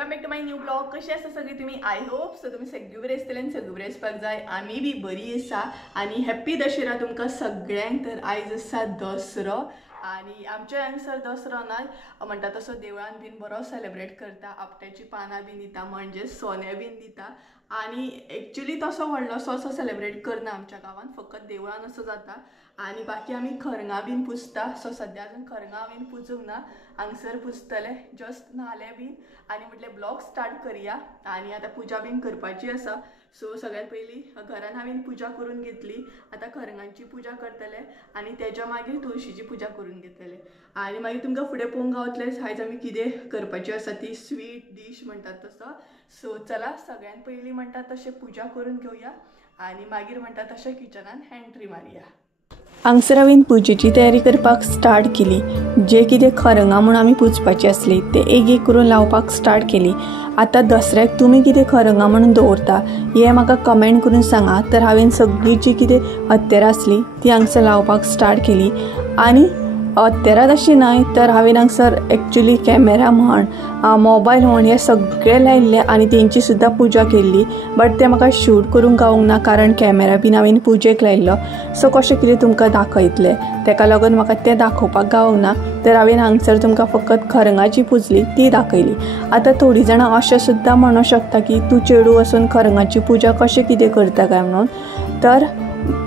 Welcome back to my new blog. कशी आसा सगळी तुम्ही? आय होप सो तुम्ही सगळी बरी आसतली आनी सगळी बरी आसपाक जाय. आमी बी बरी आसा आनी हॅप्पी दशेरा तुमकां सगळ्यांक. तर आयज आसा दसरो आनी आमच्या हांगसर दसरो ना म्हणटा तसो देवळान बीन बरो सेलिब्रेट करता. आपट्याची पानां बीन दिता म्हणजे सोने बीन दिता आनी एक्चुअली तसो व्हडलोसो असो सेलिब्रेट करना आमच्या गांवांत, फकत देवळान असो जाता. आनी बाकी आमी खरंगा बीन पुजता. सो सद्या अजून खरंगा बीन पुजूंक ना, हांगसर पुजतले जस्ट नाले बीन. आनी म्हटले ब्लॉग स्टार्ट करूया आनी आतां पुजा बीन करपाची आसा. सो सगळ्यात पयलीं घरान हांवें पुजा करून घेतली. आतां खरंगांची पुजा करतले आनी तेच्या मागीर तुळशीची पुजा करून घेतले आनी मागीर तुमकां फुडें पळोवंक गावतलें आयज आमी कितें करपाची आसा ती स्वीट डीश म्हणटात तसो. सो चला सगळ्यात पयलीं म्हणटा तशें पुजा करून घेवया आनी मागीर म्हणटा तशें किचनान एंट्री मारया. हांगसर हांवें पुजेची तयारी करपाक स्टार्ट केली. जे कितें खरंगां म्हूण आमी पुजपाची आसली ते एक एक करून लावपाक स्टार्ट केली. आतां दसऱ्याक तुमी कितें खरंगां म्हणून दवरता हें म्हाका कमेंट करून सांगा. तर हांवें सगळी जी कितें हत्यारां आसली ती हांगसर लावपाक स्टार्ट केली. आनी हत्यारां अशी न्हय तर हांवें हांगसर एक्चुअली कॅमेरा म्हण मोबायल म्हण हे सगळे लायिल्ले आनी तेंची सुद्दां पुजा केल्ली. बट ते म्हाका शूट करूंक गावूंक ना कारण कॅमेरा बीन हांवें पुजेक लायिल्लो. सो कशें कितें तुमकां दाखयतलें तेका लागून म्हाका तें दाखोवपाक गावूंक ना. तर हांवें हांगसर तुमकां फकत खरंगां जी पुजली ती दाखयली. आतां थोडीं जाणां अशें सुद्दां म्हणूं शकता की तूं चेडूं वचून खरंगाची पुजा कशें कितें करता काय म्हणून. तर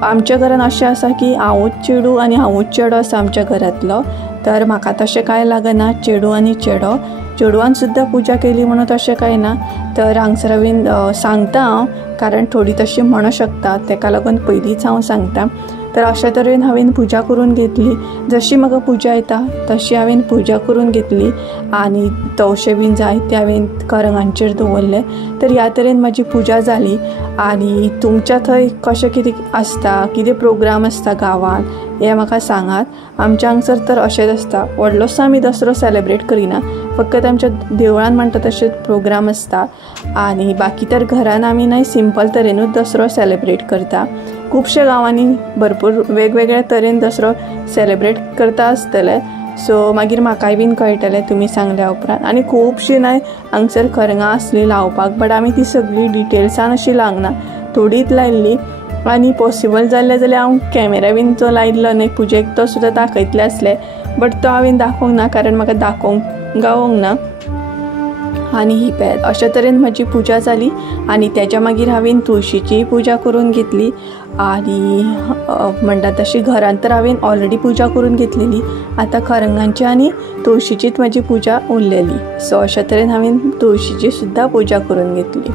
आमच्या घरान अशें आसा की हांवूच चेडूं आनी हांवूच चेडो आसा आमच्या घरांतलो. तर म्हाका तशें कांय लागना, चेडूं आनी चेडो. चेडवान सुद्दां पुजा केली म्हणून तशें कांय ना. तर हांगसर हांवें सांगता हांव कारण थोडीं तशीं म्हणूं शकता तेका लागून पयलींच हांव सांगता. तर अशे तरेन हांवें पुजा करून घेतली. जशी म्हाका पुजा येता तशी हांवें पुजा करून घेतली आनी तवशे बीन जाय ते हांवें खरंगांचेर दवरले. तर ह्या तरेन म्हाजी पुजा जाली. आनी तुमच्या थंय कशें कितें आसता, कितें प्रोग्राम आसता गांवांत हें म्हाका सांगात. आमच्या हांगसर तर अशेंच आसता, व्हडलोसो आमी दसरो सेलिब्रेट करिना, फकत आमच्या देवळान म्हणटा तशें प्रोग्राम आसता. आनी बाकी तर घरान आमी न्हय सिंपल तरेनूच दसरो सेलिब्रेट करता. खुबशे गांवांनी भरपूर वेगवेगळ्या तरेन दसरो सेलिब्रेट करता आसतले. सो मागीर म्हाकाय बीन कळटलें तुमी सांगल्या उपरांत. आनी खुबशीं न्हय हांगसर खरंगां आसलीं लावपाक, बट आमी ती सगळी डिटेल्सान अशी लावना, थोडीच लायिल्ली. आनी पॉसिबल जाल्लें जाल्यार हांव कॅमेरा बीन जो लायिल्लो न्हय पुजेक तो सुद्दां दाखयतलें आसलें, बट तो हांवें दाखोवंक ना कारण म्हाका दाखोवंक गावोंक ना. आनी ही पळयात अशे तरेन म्हाजी पुजा जाली. आनी तेच्या मागीर हांवें तुळशीची पुजा करून घेतली. आनी म्हणटा तशी घरांत तर हांवें ऑलरेडी पुजा करून घेतलेली. आतां खरंगांची आनी तुळशीचीच म्हाजी पुजा उरलेली. सो अशे तरेन हांवें तुळशीची सुद्दां पुजा करून घेतली.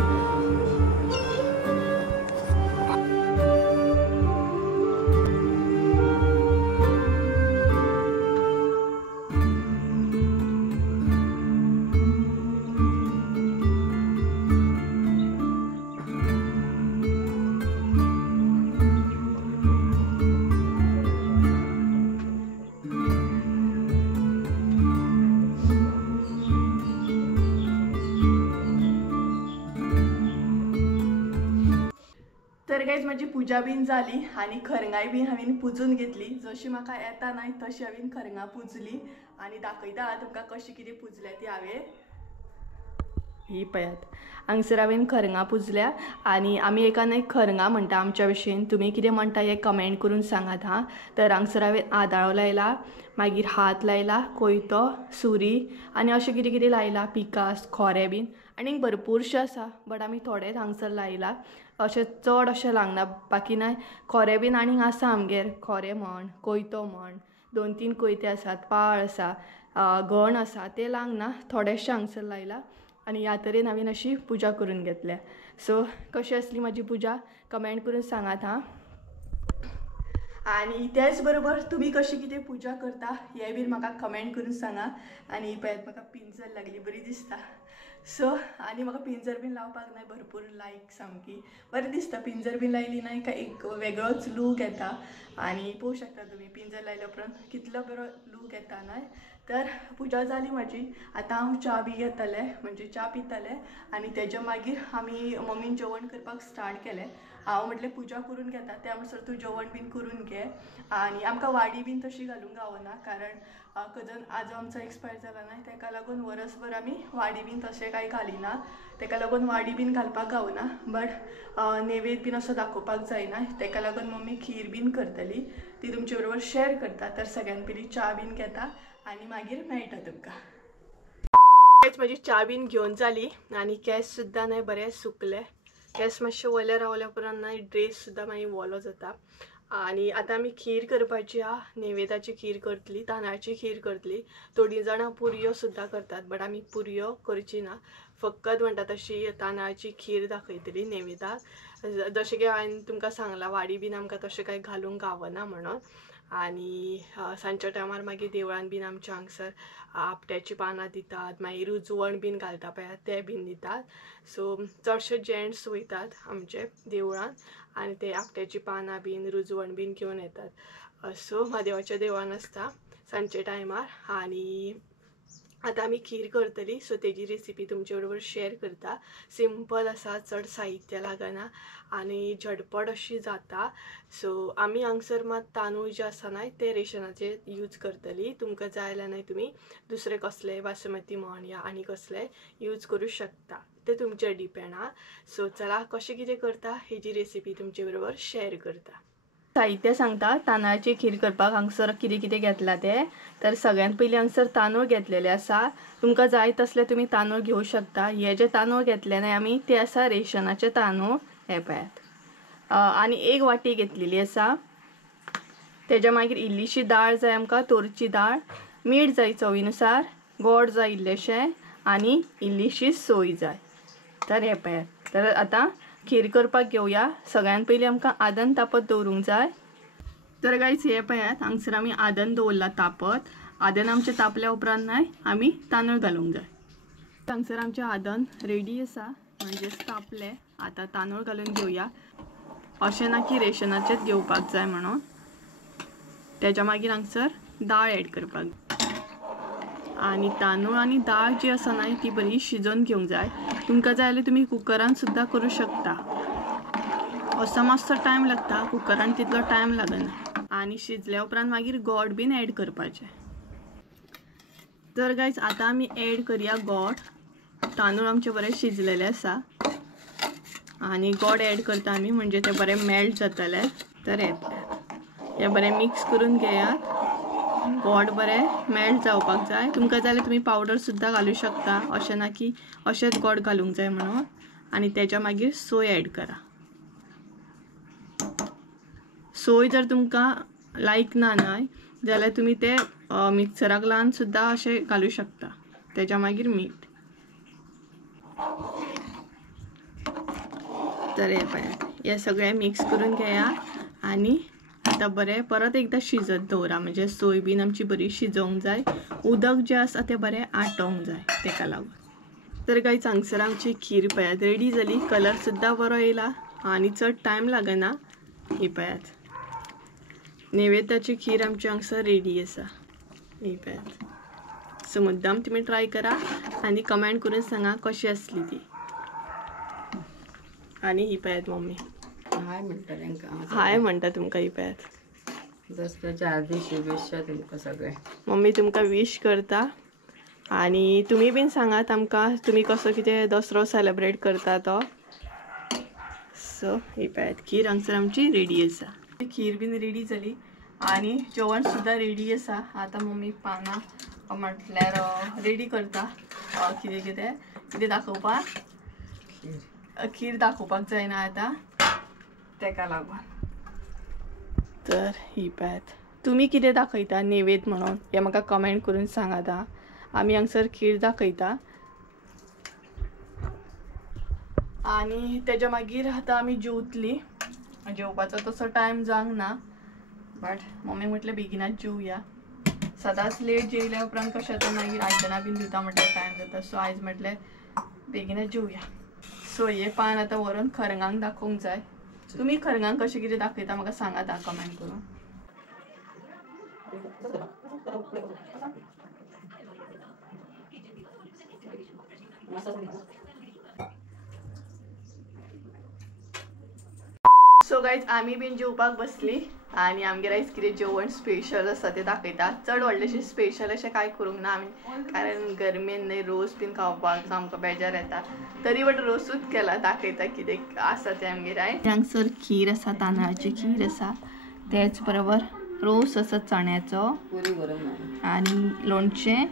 तर गायज म्हाजी पुजा बीन जाली आनी खरंगाय बीन हांवें पुजून घेतली. जशी म्हाका येता न्हय तशी हांवें खरंगां पुजली आनी दाखयता तुमकां कशी कितें पुजल्या ती हांवें. ही पळयात हांगसर हांवें खरंगां पुजल्या आनी आमी एका न्हय खरंगां म्हणटा आमच्या भशेन. तुमी कितें म्हणटा हें कमेंट करून सांगात हां. तर हांगसर हांवें आदाळो लायला, मागीर हात लायला, कोयतो, सुरी आनी अशें कितें कितें लायला, पिकास, खोरें बीन आनी भरपूरशें आसा, बट आमी थोडेच हांगसर लायला. अशें चड अशें लागना. बाकी न्हय खोरें बीन आनीक आसा आमगेर, खोरें म्हण, कोयतो म्हण, 2-3 कोयते आसात, पाळ आसा, गण आसा, ते लागना, थोडेशें हांगसर लायला. आनी ह्या तरेन हांवें अशी पुजा करून घेतल्या. सो कशी आसली म्हाजी पुजा कमेंट करून सांगात हां. आनी त्याच बरोबर तुमी कशी कितें पुजा करता हें बीन म्हाका कमेंट करून सांगा. आनी पळयात म्हाका पिंजर लागली, बरी दिसता. सो आनी म्हाका पिंजर बीन लावपाक न्हय भरपूर लायक, सामकी बरें दिसता. पिंजर बीन लायली न्हय का एक वेगळोच लूक येता. आनी पळोवंक शकता तुमी पिंजर लायल्या उपरांत कितलो बरो लूक येता न्हय. तर पुजा जाली म्हाजी. आतां हांव च्या बी घेतलें म्हणजे च्या पितलें आनी तेच्या मागीर आमी मम्मीन जेवण करपाक स्टार्ट केलें. हांव म्हटलें पुजा करून घेता त्या म्हणसर तूं जेवण बीन करून घे आनी आमकां वाडी बीन तशी घालूंक गावना कारण कजन आजो आमचो एक्सपायर जाला न्हय तेका लागून वरसभर आमी वाडी बीन तशें कांय घालिना तेका लागून वाडी बीन घालपाक गावना बट नेवेद बीन असो दाखोवपाक जायना तेका लागून मम्मी खीर बीन करतली ती तुमचे बरोबर शेअर करता तर सगळ्यान पयलीं च्या बीन घेता आनी मागीर मेळटा तुमकां माझी च्या बीन घेवन जाली आनी केस सुद्दां न्हय बरें सुकले केस मातशे वले रावल्या उपरांत न्हय ड्रेस सुद्दां मागीर वलो जाता आनी आतां आमी खीर करपाची आहा नेवेदाची खीर करतली तांदळाची खीर करतली थोडीं जाणां पुरयो सुद्दां करतात बट आमी पुरयो करची ना फकत म्हणटा तशी तांदळाची खीर दाखयतली नेवेदाक जशें की हांवें तुमकां सांगलां वाडी बीन आमकां तशें कांय घालूंक गावना म्हणून आनी सांजच्या टायमार मागीर देवळान बीन आमच्या हांगसर आपट्याची पानां दितात मागीर रुजवण बीन घालता पळय ते बीन दितात सो चडशे जेंट्स वयतात आमचे देवळान आनी ते आपट्याची पानां बीन रुजवण बीन घेवन येतात सो म्हादेवाच्या देवळान आसता सांजचे टायमार आनी आतां आमी खीर करतली सो तेजी रेसिपी तुमचे बरोबर शेअर करता सिंपल आसा चड साहित्य लागना आनी झटपट अशी जाता सो आमी हांगसर मात तांदूळ जे आसा न्हय ते रेशनाचे यूज करतली तुमकां जाय जाल्यार न्हय तुमी दुसरे कसले बासमती म्हण या आनी कसले यूज करूं शकता ते तुमचेर डिपेंड आहा सो चला कशें कितें करता हेजी रेसिपी तुमचे बरोबर शेअर करता साहित्य सांगता तांदळाची खीर करपाक हांगसर कितें कितें घेतला ते तर सगळ्यात पयलीं हांगसर तांदूळ घेतलेले आसा तुमकां जाय तसले तुमी तांदूळ घेवं शकता हे जे तांदूळ घेतले न्हय आमी ते आसा रेशनाचे तांदूळ हे पळयात आनी एक वाटी घेतलेली आसा तेज्या मागीर इल्लीशी दाळ जाय आमकां तोरची दाळ मीठ जाय चवीनुसार गोड जाय इल्लेशें आनी इल्लीशी सोय जाय तर हे पळयात तर आतां खीर करपाक घेवया सगळ्यात पयलीं आमकां आदन तापत दवरूंक जाय तर गायज हे पळयात हांगसर आमी आदन दवरला तापत आदन आमचें तापल्या उपरांत न्हय आमी तांदूळ घालूंक जाय हांगसर आमचें आदन रेडी आसा म्हणजे तापले आतां तांदूळ घालून घेवया अशें ना की रेशनाचेच घेवपाक जाय म्हणून तेज्या मागीर हांगसर दाळ एड करपाक आनी तांदूळ आनी दाळ जी आसा न्हय ती बरी शिजोवन घेवंक जाय तुमकां जाय जाल्यार तुमी कुकरान सुद्दां करूं शकता असो मातसो टायम लागता कुकरान तितलो टायम लागना आनी शिजल्या उपरांत मागीर गोड बीन एड करपाचें तर गायज आतां आमी एड करया गोड तांदूळ आमचे बरें शिजलेले आसा आनी गोड एड करता आमी म्हणजे ते बरें मेल्ट जातले तर हे बरें मिक्स करून घेयात गोड बरें मेल्ट जावपाक जाय तुमकां जाल्यार तुमी पावडर सुद्दां घालूं शकता अशें ना की अशेंच गोड घालूंक जाय म्हणून आनी तेज्या मागीर सोय एड करा सोय जर तुमकां लायक ना न्हय जाल्यार तुमी ते मिक्सराक लावन सुद्दां अशें घालूं शकता तेज्या मागीर मीठ तर हे पळयात हे सगळें मिक्स करून घेया आनी आतां बरें परत एकदां शिजत दवरा म्हणजे सोय बीन आमची बरी शिजोवंक जाय उदक जें आसा तें बरें आटोवंक जाय तेका लागून तर गायज हांगसर आमची खीर पळयात रेडी जाली कलर सुद्दां बरो येयला आनी चड टायम लागना ही पळयात नेवेद्याची खीर आमची हांगसर रेडी आसा ही पळयात सो मुद्दाम तुमी ट्राय करा आनी कमेंट करून सांगा कशी आसली ती आनी ही पळयात मम्मी हाय म्हणटा तांकां हाय म्हणटा तुमकां ही पळयात दसऱ्याच्या आदी शुभेच्छा तुमकां सगळे मम्मी तुमकां विश करता आनी तुमी बीन सांगात आमकां तुमी कसो कितें दसरो सेलिब्रेट करता तो सो ही पळयात खीर हांगसर आमची रेडी आसा खीर बीन रेडी जाली आनी जेवण सुद्दां रेडी आसा आतां मम्मी पानां म्हटल्यार रेडी करता कितें कितें कितें दाखोवपाक खीर दाखोवपाक जायना आतां तेका लागून तर ही पळयात तुमी कितें दाखयता नेवेद म्हणून हें म्हाका कमेंट करून सांगात आं आमी हांगसर खीर दाखयता आनी तेज्या मागीर आतां आमी जेवतली जेवपाचो तसो टायम जावंक ना बट मम्मी म्हटलें बेगिनाच जेवया सदांच लेट जेयल्या उपरांत कशें आतां मागीर आयदनां बीन धुता म्हटल्यार टायम जाता सो आयज म्हटलें बेगिनाच जेवया सो हे पान आतां व्हरून खरगांक दाखोवंक जाय तुमी खरगांक कशें कितें दाखयता म्हाका सांगात आं कमेंट करून सो गायज आमी बीन जेवपाक बसली आणि आमगे आयज कितें जेवण स्पेशल आसा तें दाखयता. चड व्हडलेशें स्पेशल अशें कांय करूंक ना आमी, कारण गरमेन न्हय रोस बीन खावपाक सामको बेजार येता. तरी बट रोसूच केला, दाखयता कितें आसा तें आमगेर आयज. हांगसर खीर आसा, तांदळाची खीर आसा, तेच बरोबर रोस आसा चण्याचो पुरी बरोबर आणि लोणचें,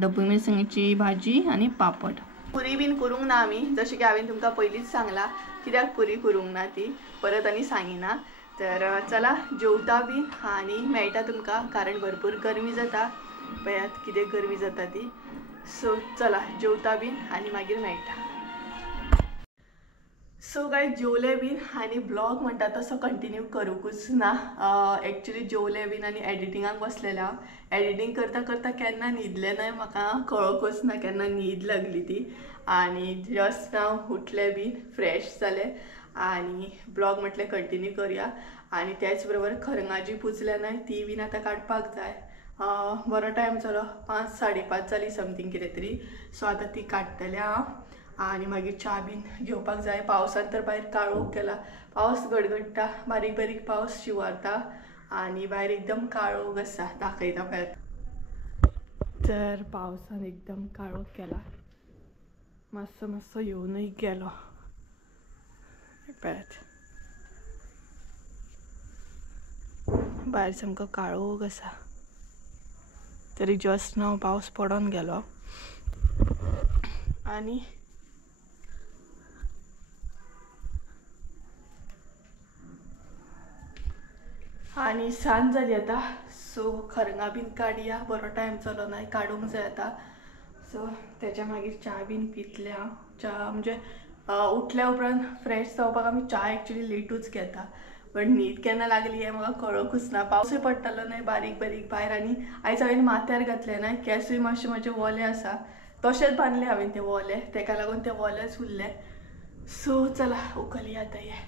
डब्बू मिरसांगेची भाजी आणि पापड. पुरी बीन करूंक ना आमी, जशें की हांवें तुमकां पयलींच सांगला कित्याक पुरी करूंक ना ती, परत आनी सांगिना. तर चला जेवता बीन आनी मेळटा तुमकां, कारण भरपूर गरमी जाता. पळयात कितें गरमी जाता ती. सो चला जेवता बीन आनी मागीर मेळटा. सो गाय जेवले बीन आनी ब्लॉग म्हणटा तसो कंटिन्यू करूंकूच ना. एक्चुली जेवले बीन आनी एडिटिंगाक बसलेले हांव. एडिटींग करता करता केन्ना न्हिदलें न्हय म्हाका कळोकूच ना केन्ना न्हीद लागली ती. आनी जस्ट हांव उठलें बीन, फ्रेश जालें आनी ब्लॉग म्हटलें कंटिन्यू करुया. आनी त्याच बरोबर खरंगाजी पुजल्या न्हय ती बीन आतां काडपाक जाय. बरो टायम जालो, 5:30 जाली समथींग कितें तरी. सो आतां ती काडटलें हांव आनी मागीर च्या बीन घेवपाक जाय. पावसान तर भायर काळोख केला, पावस गडगडटा, बारीक बारीक पावस शिवारता आनी भायर एकदम काळोख आसा. दाखयता पळयात. तर पावसान एकदम काळोख केला, मातसो मातसो येवनूय गेलो. पळयात भायर सामको काळोख आसा. तरी जस्ट नाव पावस पडोन गेलो आनी आनी सांज जाली आतां. सो खरंगा बीन काडया, बरो टायम जालो ना, काडूंक जाय आतां. सो तेच्या मागीर च्या बीन पितले हांव. च्या म्हणजे उठल्या उपरांत फ्रेश जावपाक आमी च्या एक्चुली लेटूच घेता, पण न्हीद केन्ना लागली हें म्हाका कळोकूच ना. पावसूय पडटालो न्हय बारीक बारीक भायर, आनी आयज हांवें माथ्यार घातलें न्हय, केंसूय मातशे म्हजे वोले आसा, तशेंच बांदले हांवें ते वोले, तेका लागून ते वोलेच उरले. सो चला उखलया आतां हे.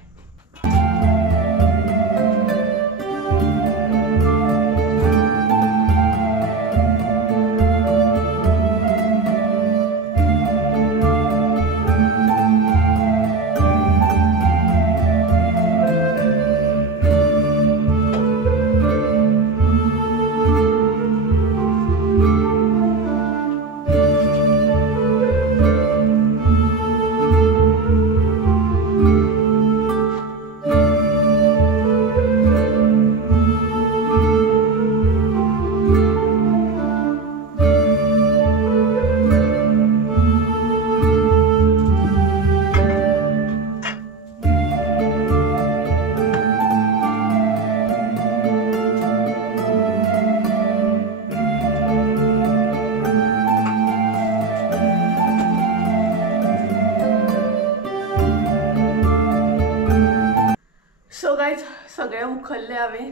सो गायज सगळें उखल्लें हांवें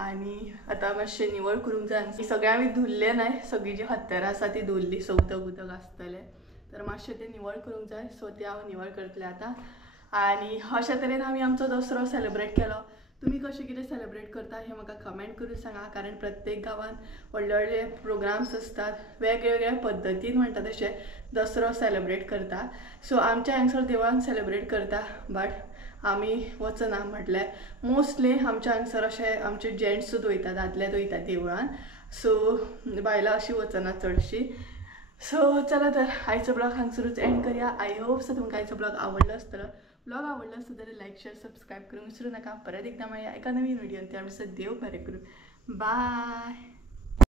आनी आतां मातशें निवळ करूंक जाय. सगळें हांवें धुल्लें न्हय, सगळीं जीं हत्तरां आसा ती धुल्लीं, उदक उदक आसतलें, तर मातशें तें निवळ करूंक जाय. सो तें हांव निवळ करतलें आतां. आनी अशा तरेन आमी आमचो दसरो सेलिब्रेट केलो. तुमी कशें कितें सेलिब्रेट करता हें म्हाका कमेंट करून सांगा, कारण प्रत्येक गांवांत व्हडले व्हडले प्रोग्राम्स आसतात, वेगवेगळ्या पद्दतीन म्हणटा तशें दसरो सेलिब्रेट करता. सो आमच्या हांगसर देवळान सेलिब्रेट करता, बट आमी वचना. म्हटल्यार मोस्टली आमच्या हांगसर अशें आमचे जेंट्सूच वयता, दादलेच वयता देवळान. सो बायलां अशीं वचना चडशीं. सो चला तर आयचो ब्लॉग हांगसरूच एंड करुया. आय होप सो तुमकां आयचो ब्लॉग आवडलो आसतलो. ब्लॉग आवडलो आसता जाल्यार लायक शेअर सबस्क्राईब करूंक विसरू नका. परत एकदा मेळया एका नवीन व्हिडियोन. त्या दिसा देव बरें करूं. बाय.